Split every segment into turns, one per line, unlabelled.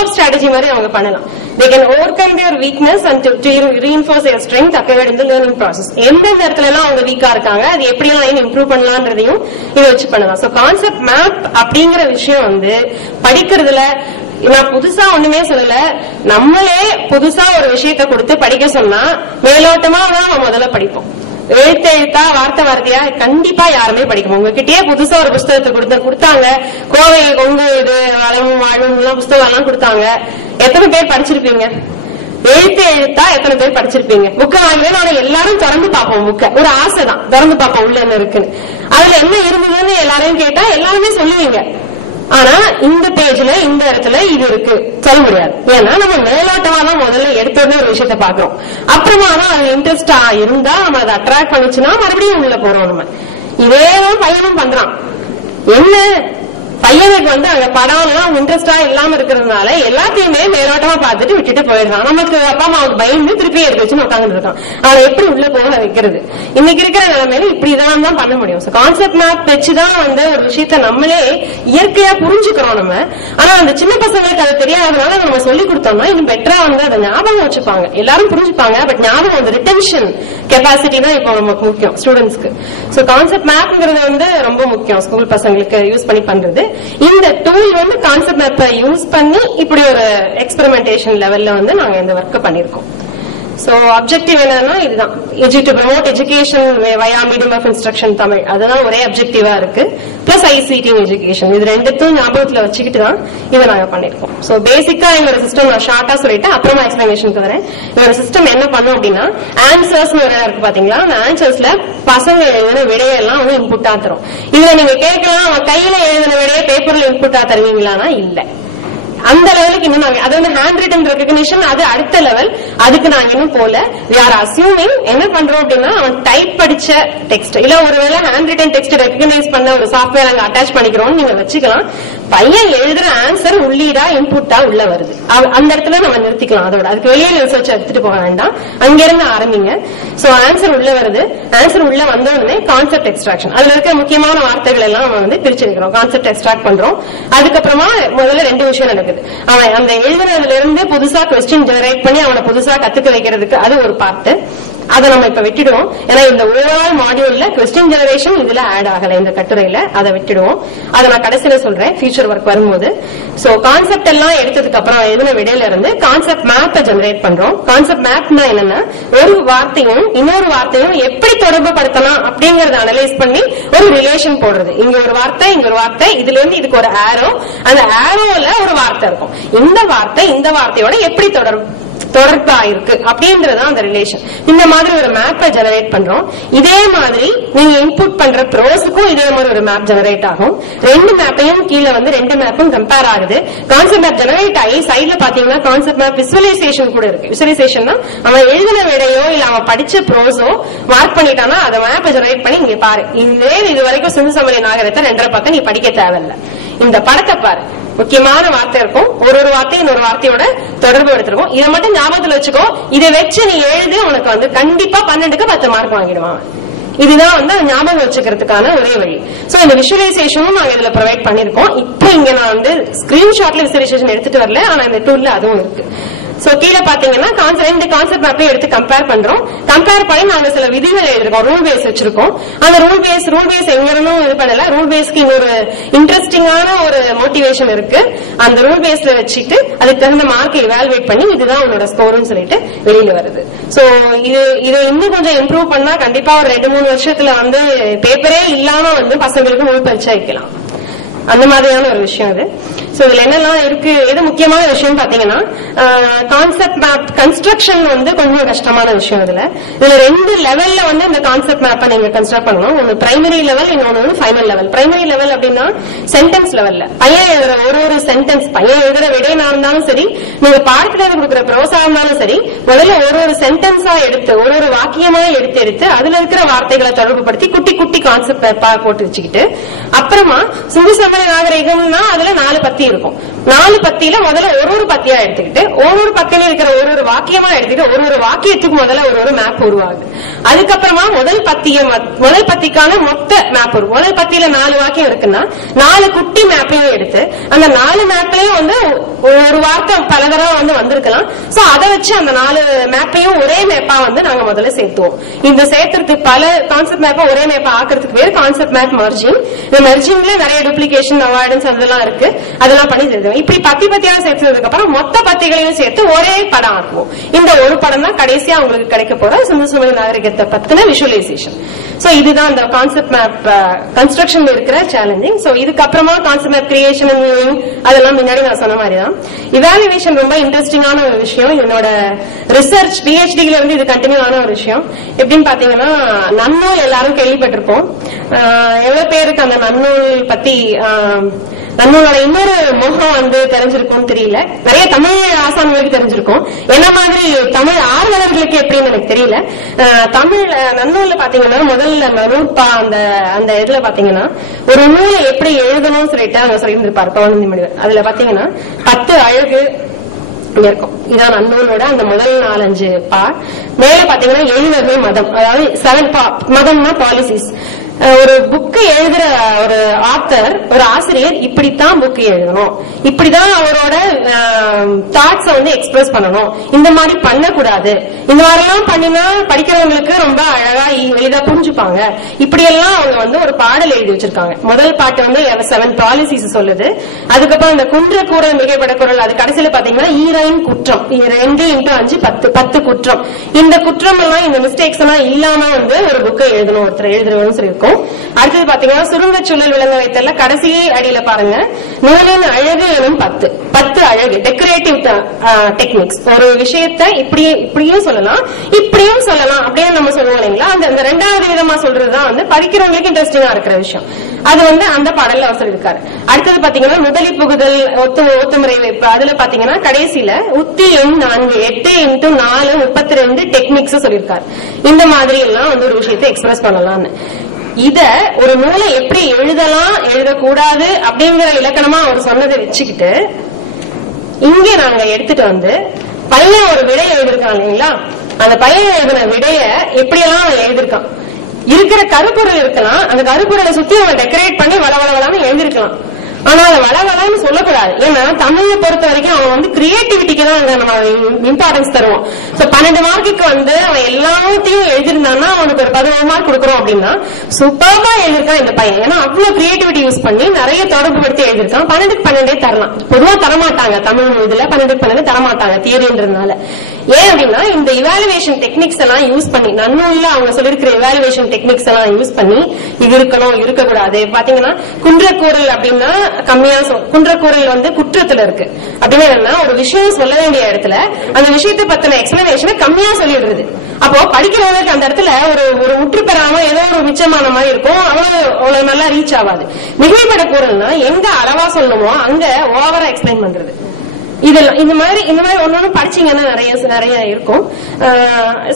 அப் strategy மாதிரி அவங்க பண்ணலாம். They can overcome their weakness and to reinforce your strength அக்கவர்ட் இந்த லேர்னிங் ப்ராசஸ் எந்தெந்த இடத்துல எல்லாம் அவங்க வீக்கா இருக்காங்க அது எப்படி எல்லாம் இம்ப்ரூவ் பண்ணலாம்ன்றதையும் இதை வச்சு பண்ணலாம். சோ கான்செப்ட் மேப் அப்படிங்கிற விஷயம் வந்து படிக்கிறதுல நான் புதுசா ஒண்ணுமே சொல்லல. நம்மளே புதுசா ஒரு விஷயத்த கொடுத்து படிக்க சொன்னா மேலோட்டமா தான் நம்ம முதல்ல படிப்போம். எழுத்து எழுத்தா வார்த்தை வார்த்தையா கண்டிப்பா யாருமே படிக்கும் உங்ககிட்டயே புதுசா ஒரு புஸ்தகத்தை கொடுத்த கொடுத்தாங்க. கோவை கொங்கு இது வளமும் வாழும் எல்லாம் புஸ்தகம் எல்லாம் கொடுத்தாங்க. எத்தனை பேர் படிச்சிருப்பீங்க? எழுத்து எழுத்தா எத்தனை பேர் படிச்சிருப்பீங்க? புக்க வாங்கி நாங்க எல்லாரும் திறந்து பார்ப்போம் புக்க. ஒரு ஆசை தான் திறந்து பார்ப்போம் உள்ள என்ன இருக்குன்னு. அதுல என்ன இருந்ததுன்னு எல்லாரையும் கேட்டா எல்லாருமே சொல்லுவீங்க. ஆனா இந்த பேஜ்ல இந்த இடத்துல இது இருக்கு. சொல்ல முடியாது. ஏன்னா நம்ம மேலோட்டமா தான் முதல்ல எடுத்தோடனே ஒரு விஷயத்த பாக்குறோம் அப்புறமா தான் அது இன்ட்ரெஸ்டா இருந்தா நம்ம அதை அட்ராக்ட் பண்ணுச்சுன்னா மறுபடியும் உள்ள போறோம் நம்ம. இதேதான் பையனும் பண்றான். என்ன? பையனுக்கு வந்து அங்க படம் எல்லாம் இன்ட்ரெஸ்டா இல்லாம இருக்கிறதுனால எல்லாத்தையுமே மேலோட்டமா பார்த்துட்டு விட்டுட்டு போயிடுறான். நமக்கு அப்பா அம்மாவுக்கு பயந்து திருப்பி எடுத்து வச்சு உட்காந்து இருக்கான். அவனை எப்படி உள்ள போக வைக்கிறது? இன்னைக்கு இருக்கிற நிலைமையில இப்படி இதெல்லாம் தான் பண்ண முடியும். கான்செப்ட் மேப் வச்சுதான் வந்து ஒரு விஷயத்த நம்மளே இயற்கையா புரிஞ்சுக்கிறோம் நம்ம. ஆனா அந்த சின்ன பசங்களுக்கு அது தெரியாதனால நம்ம சொல்லி கொடுத்தோம்னா இன்னும் பெட்டரா வந்து அதை ஞாபகம் வச்சுப்பாங்க. எல்லாரும் புரிஞ்சுப்பாங்க பட் ஞாபகம் அந்த ரிட்டன்ஷன் கெப்பாசிட்டி தான் இப்போ நமக்கு முக்கியம் ஸ்டூடெண்ட்ஸ்க்கு சோ கான்செப்ட் மேப்ங்கிறது வந்து ரொம்ப முக்கியம் ஸ்கூல் பசங்களுக்கு யூஸ் பண்ணி பண்றது. இந்த டூல் வந்து கான்செப்ட் மேப்பை யூஸ் பண்ணி இப்படி ஒரு எக்ஸ்பெரிமெண்டேஷன் லெவல்ல வந்து நாங்க இந்த ஒர்க் பண்ணிருக்கோம் சோ அப்ஜெக்டிவ் என்னன்னா இதுதான். எஜு to promote education via medium of instruction Tamil. அதுதான் ஒரே அப்ஜெக்டிவா இருக்கு. பிளஸ் ஐசிடி எஜுகேஷன் இது ரெண்டுத்தையும் ஞாபகத்துல வச்சுக்கிட்டு தான் இதை நாங்க பண்ணிருக்கோம். சோ பேசிக்கா எங்களோட சிஸ்டம் நான் ஷார்ட்டா சொல்லிட்டு அப்புறமா எக்ஸ்பிளனேஷனுக்கு வரேன். எங்களோட சிஸ்டம் என்ன பண்ணும் அப்படின்னா ஆன்சர்ஸ் ஒரு இருக்கு பாத்தீங்களா? அந்த ஆன்சர்ஸ்ல பசங்க எழுதின விடையெல்லாம் வந்து இன்புட்டா தரும். இதுல நீங்க கேட்கலாம் அவன் கையில எழுதின விடையை பேப்பர்ல இன்புட்டா தருவீங்களானா இல்லை. அந்த லெவலுக்கு இன்னும் நாங்க அது வந்து ஹேண்ட் ரிட்டன் ரெகக்னிஷன் அது அடுத்த லெவல் அதுக்கு நாங்க இன்னும் போல. வி ஆர் அசியூமிங் என்ன பண்றோம் அப்படின்னா அவன் டைப் படிச்ச டெக்ஸ்ட் இல்ல ஒருவேளை ஹேண்ட் ரிட்டன் டெக்ஸ்ட் ரெகக்னைஸ் பண்ண ஒரு சாஃப்ட்வேர் அங்க அட்டாச் பண்ணிக்கிறோம் நீங்க வச்சுக்கலாம். பையன் எழுதுற ஆன்சர் உள்ளீடா இன்புட்டா உள்ள வருது. அந்த இடத்துல நம்ம நிறுத்திக்கலாம். அதோட அதுக்கு வெளியே ரிசர்ச் எடுத்துட்டு போக வேண்டாம். அங்கிருந்து ஆரம்பிங்க. சோ ஆன்சர் உள்ள வருது. ஆன்சர் உள்ள வந்த உடனே கான்செப்ட் எக்ஸ்ட்ராக்ஷன் அதுல இருக்க முக்கியமான வார்த்தைகள் எல்லாம் நம்ம வந்து பிரிச்சிருக்கிறோம். கான்செப்ட் எக்ஸ்ட்ராக்ட் பண்றோம். அதுக்கப்புறமா முதல்ல ரெண்டு விஷயம் நடக்குது. அவன் அந்த எழுதுறதுல இருந்து புதுசா கொஸ்டின் ஜெனரேட் பண்ணி அவனை புதுசா கத்துக்க வைக்கிறதுக்கு அது ஒரு பார்ட் அதை நம்ம இப்ப விட்டுடுவோம். ஏன்னா இந்த ஓவரால் மாடியூல்ல கொஸ்டின் ஜெனரேஷன் இதுல ஆட் ஆகல. இந்த கட்டுரையில அதை விட்டுடுவோம். அதை நான் கடைசியில சொல்றேன். ஃபியூச்சர் ஒர்க் வரும்போது. சோ கான்செப்ட் எல்லாம் எடுத்ததுக்கு அப்புறம் எதுன விடையில இருந்து கான்செப்ட் மேப்பை ஜெனரேட் பண்றோம். கான்செப்ட் மேப்னா என்னன்னா ஒரு வார்த்தையும் இன்னொரு வார்த்தையும் எப்படி தொடர்பு படுத்தலாம் அப்படிங்கறத அனலைஸ் பண்ணி ஒரு ரிலேஷன் போடுறது. இங்க ஒரு வார்த்தை இங்க ஒரு வார்த்தை இதுல இருந்து இதுக்கு ஒரு ஆரோ அந்த ஆரோல ஒரு வார்த்தை இருக்கும். இந்த வார்த்தை இந்த வார்த்தையோட எப்படி தொடர்பு தொடர்பா இருக்கு அப்படின்றது அந்த ரிலேஷன் இந்த மாதிரி ஒரு மேப்பை ஜெனரேட் பண்றோம். இதே மாதிரி நீங்க இன்புட் பண்ற ப்ரோஸுக்கும் இதே மாதிரி ஒரு மேப் ஜெனரேட் ஆகும். ரெண்டு மேப்பையும் கீழே வந்து ரெண்டு மேப்பும் கம்பேர் ஆகுது. கான்செப்ட் மேப் ஜெனரேட் ஆகி சைடுல பாத்தீங்கன்னா கான்செப்ட் மேப் விசுவலைசேஷன் கூட இருக்கு. விசுவலைசேஷன் அவன் எழுதின விடையோ இல்ல அவன் படிச்ச ப்ரோஸோ மார்க் பண்ணிட்டானா அதை மேப்பை ஜெனரேட் பண்ணி இங்க பாரு. இதே இது வரைக்கும் சிந்து சமரி நாகரத்தை ரெண்டரை பக்கம் நீ படிக்க தேவையில்ல. இந்த படத்தை பாரு. முக்கியமான வார்த்தை இருக்கும். ஒரு ஒரு வார்த்தை இன்னொரு வார்த்தையோட தொடர்பு எடுத்திருக்கும். இதை மட்டும் ஞாபகத்துல வச்சுக்கோ. இதை வச்சு நீ எழுதி உனக்கு வந்து கண்டிப்பா பன்னெண்டுக்கு பத்து மார்க் வாங்கிடுவான். இதுதான் வந்து ஞாபகம் வச்சுக்கிறதுக்கான ஒரே வழி. சோ இந்த விஷுவலைசேஷனும் நாங்க இதுல ப்ரொவைட் பண்ணிருக்கோம் இப்போ இங்க நான் வந்து ஸ்கிரீன்ஷாட்ல விசுவலைசேஷன் எடுத்துட்டு வரல. ஆனா இந்த டூல்ல அதுவும் இருக்கு. சோ கீழே பாத்தீங்கன்னா கான்செப்ட் ரெண்டு கான்செப்ட் மேப்பையும் எடுத்து கம்பேர் பண்றோம். கம்பேர் பண்ணி நாங்க சில விதிகள் எழுதிருக்கோம் ரூல் பேஸ் வச்சிருக்கோம். அந்த ரூல் பேஸ் ரூல் பேஸ் எங்க இருந்தும் இது பண்ணல. ரூல் பேஸ்க்கு இன்னொரு இன்ட்ரெஸ்டிங்கான ஒரு மோட்டிவேஷன் இருக்கு. அந்த ரூல் பேஸ்ல வச்சுட்டு அதுக்கு தகுந்த மார்க்கை இவாலுவேட் பண்ணி இதுதான் உன்னோட ஸ்கோர்னு சொல்லிட்டு வெளியில வருது. சோ இது இது இன்னும் கொஞ்சம் இம்ப்ரூவ் பண்ணா கண்டிப்பா ஒரு ரெண்டு மூணு வருஷத்துல வந்து பேப்பரே இல்லாம வந்து பசங்களுக்கு நூல் பரிச்சை வைக்கலாம். அந்த மாதிரியான ஒரு விஷயம் அது சோ இதுல என்னெல்லாம் இருக்கு? எது முக்கியமான விஷயம் பாத்தீங்கன்னா கான்செப்ட் மேப் கன்ஸ்ட்ரக்ஷன் வந்து கொஞ்சம் கஷ்டமான விஷயம் இதுல. இதுல ரெண்டு லெவல்ல வந்து இந்த கான்செப்ட் மேப்பை நீங்க கன்ஸ்ட்ரக்ட் பண்ணணும் ஒன்னு பிரைமரி லெவல் இன்னொன்னு வந்து ஃபைனல் லெவல் பிரைமரி லெவல் அப்படின்னா சென்டென்ஸ் லெவல்ல பையன் எழுதுற ஒரு ஒரு சென்டென்ஸ் பையன் எழுதுற விடைனா இருந்தாலும் சரி நீங்க பார்க்கிறது கொடுக்குற ப்ரோஸா இருந்தாலும் சரி முதல்ல ஒரு ஒரு சென்டென்ஸா எடுத்து ஒரு ஒரு வாக்கியமா எடுத்து எடுத்து அதுல இருக்கிற வார்த்தைகளை தொடர்புபடுத்தி குட்டி குட்டி கான்செப்ட் போட்டு வச்சுக்கிட்டு அப்புறமா சிந்து சமய நாகரிகம்னா அதுல நாலு பத்தி இருக்கும். நாலு பத்தியில முதல்ல ஒரு ஒரு பத்தியா எடுத்துக்கிட்டு ஒரு ஒரு பத்தியில இருக்கிற ஒரு ஒரு வாக்கியமா எடுத்துக்கிட்டு ஒரு ஒரு வாக்கியத்துக்கு முதல்ல ஒரு ஒரு மேப் உருவாகுது அதுக்கப்புறமா முதல் பத்திய முதல் பத்திக்கான மொத்த மேப் வரும் முதல் பத்தியில நாலு வாக்கியம் இருக்குன்னா நாலு குட்டி மேப்பையும் எடுத்து அந்த நாலு மேப்லயும் வந்து ஒரு வார்த்தை பல தடவை வந்து வந்திருக்கலாம். சோ அதை வச்சு அந்த நாலு மேப்பையும் ஒரே மேப்பா வந்து நாங்க முதல்ல சேர்த்துவோம். இந்த சேர்த்துறதுக்கு பல கான்செப்ட் மேப்பை ஒரே மேப்பா ஆக்குறதுக்கு பேர் கான்செப்ட் மேப் மர்ஜிங் இந்த மர்ஜிங்ல நிறைய டூப்ளிகேஷன் அவாய்டன்ஸ் அதெல்லாம் இருக்கு. அதெல்லாம் பண்ணி சேர்த்துவோம் இப்படி பத்தி பத்தியா சேர்த்ததுக்கு அப்புறம் மொத்த பத்திகளையும் சேர்த்து ஒரே படம் ஆக்குவோம். இந்த ஒரு படம் தான் கடைசியா உங்களுக்கு கிடைக்க போற சிந்து சுமதி நாகரிகத்தை பத்தின விஷுவலைசேஷன் சோ இதுதான் அந்த கான்செப்ட் மேப் கன்ஸ்ட்ரக்ஷன்ல இருக்கிற சேலஞ்சிங் சோ இதுக்கப்புறமா கான்செப்ட் மேப் கிரியேஷன் அதெல்லாம் முன்னாடி நான் சொன்ன மாதிரி தான் இவாலுவேஷன் ரொம்ப இன்ட்ரெஸ்டிங்கான ஒரு விஷயம். என்னோட ரிசர்ச் பிஹெச்டில இருந்து இது கண்டினியூ ஆன ஒரு விஷயம். எப்படின்னு பாத்தீங்கன்னா நன்னூல் எல்லாரும் கேள்விப்பட்டிருப்போம். எவ்வளவு பேருக்கு அந்த நன்னூல் பத்தி நம்மளோட இன்னொரு முகம் வந்து தெரிஞ்சிருக்கும்னு தெரியல. நிறைய தமிழ் ஆசாமிகளுக்கு தெரிஞ்சிருக்கும். என்ன மாதிரி தமிழ் ஆர்வலர்களுக்கு எப்படின்னு எனக்கு தெரியல. தமிழ்ல தமிழ் நன்னூல்ல பாத்தீங்கன்னா முதல்ல அந்த நூற்பா அந்த அந்த இதுல பாத்தீங்கன்னா ஒரு நூலை எப்படி எழுதணும்னு சொல்லிட்டு அங்க சொல்லியிருந்திருப்பாரு பவுனந்தி மனிதர் அதுல பாத்தீங்கன்னா பத்து அழகு இருக்கும். இதான் நன்னூலோட அந்த முதல் நாலஞ்சு பா மேல பாத்தீங்கன்னா எழுதவே மதம். அதாவது செவன் பா மதம்னா பாலிசிஸ் ஒரு புக்கு எழுதுற ஒரு ஆத்தர் ஒரு ஆசிரியர் இப்படித்தான் புக்கு எழுதணும். இப்படிதான் அவரோட தாட்ஸ வந்து எக்ஸ்பிரஸ் பண்ணணும். இந்த மாதிரி பண்ணக்கூடாது. இந்த மாதிரி எல்லாம் பண்ணினா படிக்கிறவங்களுக்கு ரொம்ப அழகா எளிதா புரிஞ்சுப்பாங்க. இப்படி எல்லாம் அவங்க வந்து ஒரு பாடல் எழுதி வச்சிருக்காங்க. முதல் பாட்டு வந்து செவன் பாலிசிஸ் சொல்லுது. அதுக்கப்புறம் இந்த குன்ற கூற மிகைப்பட குரல் அது கடைசியில பாத்தீங்கன்னா ஈரைன் குற்றம். ரெண்டு இன்ட்டு அஞ்சு பத்து பத்து குற்றம். இந்த குற்றம் எல்லாம் இந்த மிஸ்டேக்ஸ் எல்லாம் இல்லாம வந்து ஒரு புக்கை எழுதணும் ஒருத்தர் எழுதணும்னு சொல்லியிருக்கோம். அடுத்தது பாத்தீங்கன்னா சுருங்க சுழல் விளங்க வைத்தல கடைசி அடியில பாருங்க. நூலின் அழகு எனும் பத்து. பத்து அழகு டெக்கரேட்டிவ் டெக்னிக்ஸ் ஒரு விஷயத்த இப்படியே இப்படியும் சொல்லலாம். இப்படியும் சொல்லலாம் அப்படின்னு நம்ம சொல்லுவோம் இல்லைங்களா? அந்த அந்த ரெண்டாவது விதமா சொல்றதுதான் வந்து படிக்கிறவங்களுக்கு இன்ட்ரெஸ்டிங்கா இருக்கிற விஷயம். அது வந்து அந்த பாடல்ல அவர் சொல்லியிருக்காரு. அடுத்தது பாத்தீங்கன்னா முதலி புகுதல் ஒத்து ஒத்துமுறை வைப்பு. அதுல பாத்தீங்கன்னா கடைசியில உத்தி எண் நான்கு எட்டு இன்ட்டு நாலு முப்பத்தி ரெண்டு டெக்னிக்ஸ் சொல்லியிருக்காரு. இந்த மாதிரி எல்லாம் வந்து ஒரு விஷயத்தை எக்ஸ்பிரஸ் பண்ணலாம்னு. இத ஒரு நூலை எப்படி எழுதலாம் எழுதக்கூடாது அப்படிங்கிற இலக்கணமா அவர் சொன்னதை வச்சுக்கிட்டு இங்க நாங்க எடுத்துட்டு வந்து பையன் ஒரு விடை எழுதிருக்கான் இல்லைங்களா அந்த பையன் எழுதின விடைய எப்படியெல்லாம் அவன் எழுதிருக்கான் இருக்கிற கருப்பொருள் இருக்கலாம் அந்த கருப்பொருளை சுத்தி அவன் டெக்கரேட் பண்ணி வள வள வளன்னு எழுதிருக்கலாம் ஆனா அதை வளவலன்னு சொல்லக்கூடாது. ஏன்னா தமிழை பொறுத்த வரைக்கும் அவன் வந்து கிரியேட்டிவிட்டிக்கு தான் நம்ம இம்பார்ட்டன்ஸ் தருவோம். சோ பன்னெண்டு மார்க்குக்கு வந்து அவன் எல்லாத்தையும் எழுதியிருந்தான்னா அவனுக்கு ஒரு பதினோரு மார்க் கொடுக்குறோம் அப்படின்னா சூப்பர்பா எழுதிருக்கான் இந்த பையன். ஏன்னா அவ்வளவு கிரியேட்டிவிட்டி யூஸ் பண்ணி நிறைய தொடர்பு படுத்தி எழுதிருக்கான் பன்னெண்டுக்கு பன்னெண்டே தரலாம். பொதுவா தரமாட்டாங்க. தமிழ் இதுல பன்னெண்டுக்கு பன்னெண்டு தரமாட்டாங்க தியரின்றதுனால ஏன் அப்படின்னா இந்த இவாலுவேஷன் டெக்னிக்ஸ் எல்லாம் யூஸ் பண்ணி நன்னூல்ல அவங்க சொல்லியிருக்கிற இவாலுவேஷன் டெக்னிக்ஸ் எல்லாம் யூஸ் பண்ணி இது இருக்கணும் இருக்கக்கூடாது. பாத்தீங்கன்னா குன்றக்கூறல் அப்படின்னா கம்மியா சொல். குன்றக்கூறல் வந்து குற்றத்துல இருக்கு. அப்படின்னு என்னன்னா ஒரு விஷயம் சொல்ல வேண்டிய இடத்துல அந்த விஷயத்தை பத்தின எக்ஸ்பிளனேஷனை கம்மியா சொல்லிடுறது. அப்போ படிக்கிறவங்களுக்கு அந்த இடத்துல ஒரு ஒரு உற்று பெறாம ஏதோ ஒரு மிச்சமான மாதிரி இருக்கும். அவ்வளவு அவ்வளவு நல்லா ரீச் ஆகாது. மிகைப்பட கூறல்னா எங்க அளவா சொல்லணுமோ அங்க ஓவரா எக்ஸ்பிளைன் பண்றது. இதெல்லாம் இந்த மாதிரி இந்த மாதிரி ஒன்னொன்னு படிச்சீங்கன்னா நிறைய நிறைய இருக்கும்.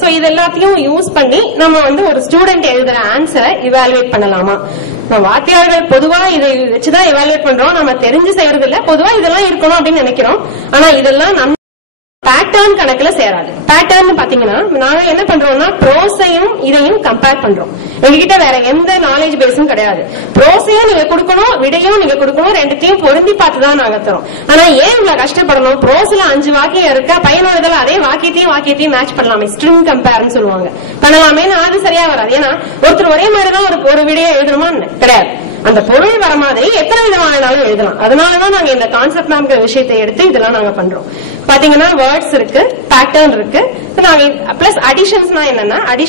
சோ இது எல்லாத்தையும் யூஸ் பண்ணி நம்ம வந்து ஒரு ஸ்டூடெண்ட் எழுதுற ஆன்சரை இவாலுவேட் பண்ணலாமா? நம்ம வாத்தியார்கள் பொதுவா இதை வச்சுதான் இவாலுவேட் பண்றோம். நம்ம தெரிஞ்சு செய்யறது இல்ல பொதுவா இதெல்லாம் இருக்கணும் அப்படின்னு நினைக்கிறோம். ஆனா இதெல்லாம் நம்ம பேட்டர்ன் கணக்குல சேராது. பேட்டர்ன் பாத்தீங்கன்னா நாங்க என்ன பண்றோம்னா ப்ரோஸையும் இதையும் கம்பேர் பண்றோம். எங்ககிட்ட வேற எந்த நாலேஜ் பேஸும் கிடையாது. ப்ரோஸையும் நீங்க கொடுக்கணும் விடையும் நீங்க கொடுக்கணும் ரெண்டுத்தையும் பொருந்தி பார்த்து தான் நாங்க தரோம் ஆனா ஏன் இவ்வளவு கஷ்டப்படணும்? ப்ரோஸ்ல அஞ்சு வாக்கியம் இருக்க? பையனோடதுல அதே வாக்கியத்தையும் வாக்கியத்தையும் மேட்ச் பண்ணலாமே. ஸ்ட்ரிங் கம்பேர்னு சொல்லுவாங்க. பண்ணலாமே அது சரியா வராது. ஏன்னா ஒருத்தர் ஒரே மாதிரி தான் ஒரு ஒரு விடையை எழுதணுமா கிடையாது. அந்த பொருள் வர மாதிரி எத்தனை விதமானாலும் எழுதலாம். அதனாலதான் நாங்க இந்த கான்செப்ட் மேம்ங்கிற விஷயத்தை எடுத்து இதெல்லாம் நாங்க பண்றோம். பாத்தீங்கன்னா வேர்ட்ஸ் இருக்கு பேட்டர்ன் இருக்கு. நாங்க பிளஸ் அடிஷன்ஸ்னா என்னன்னா அடிஷன்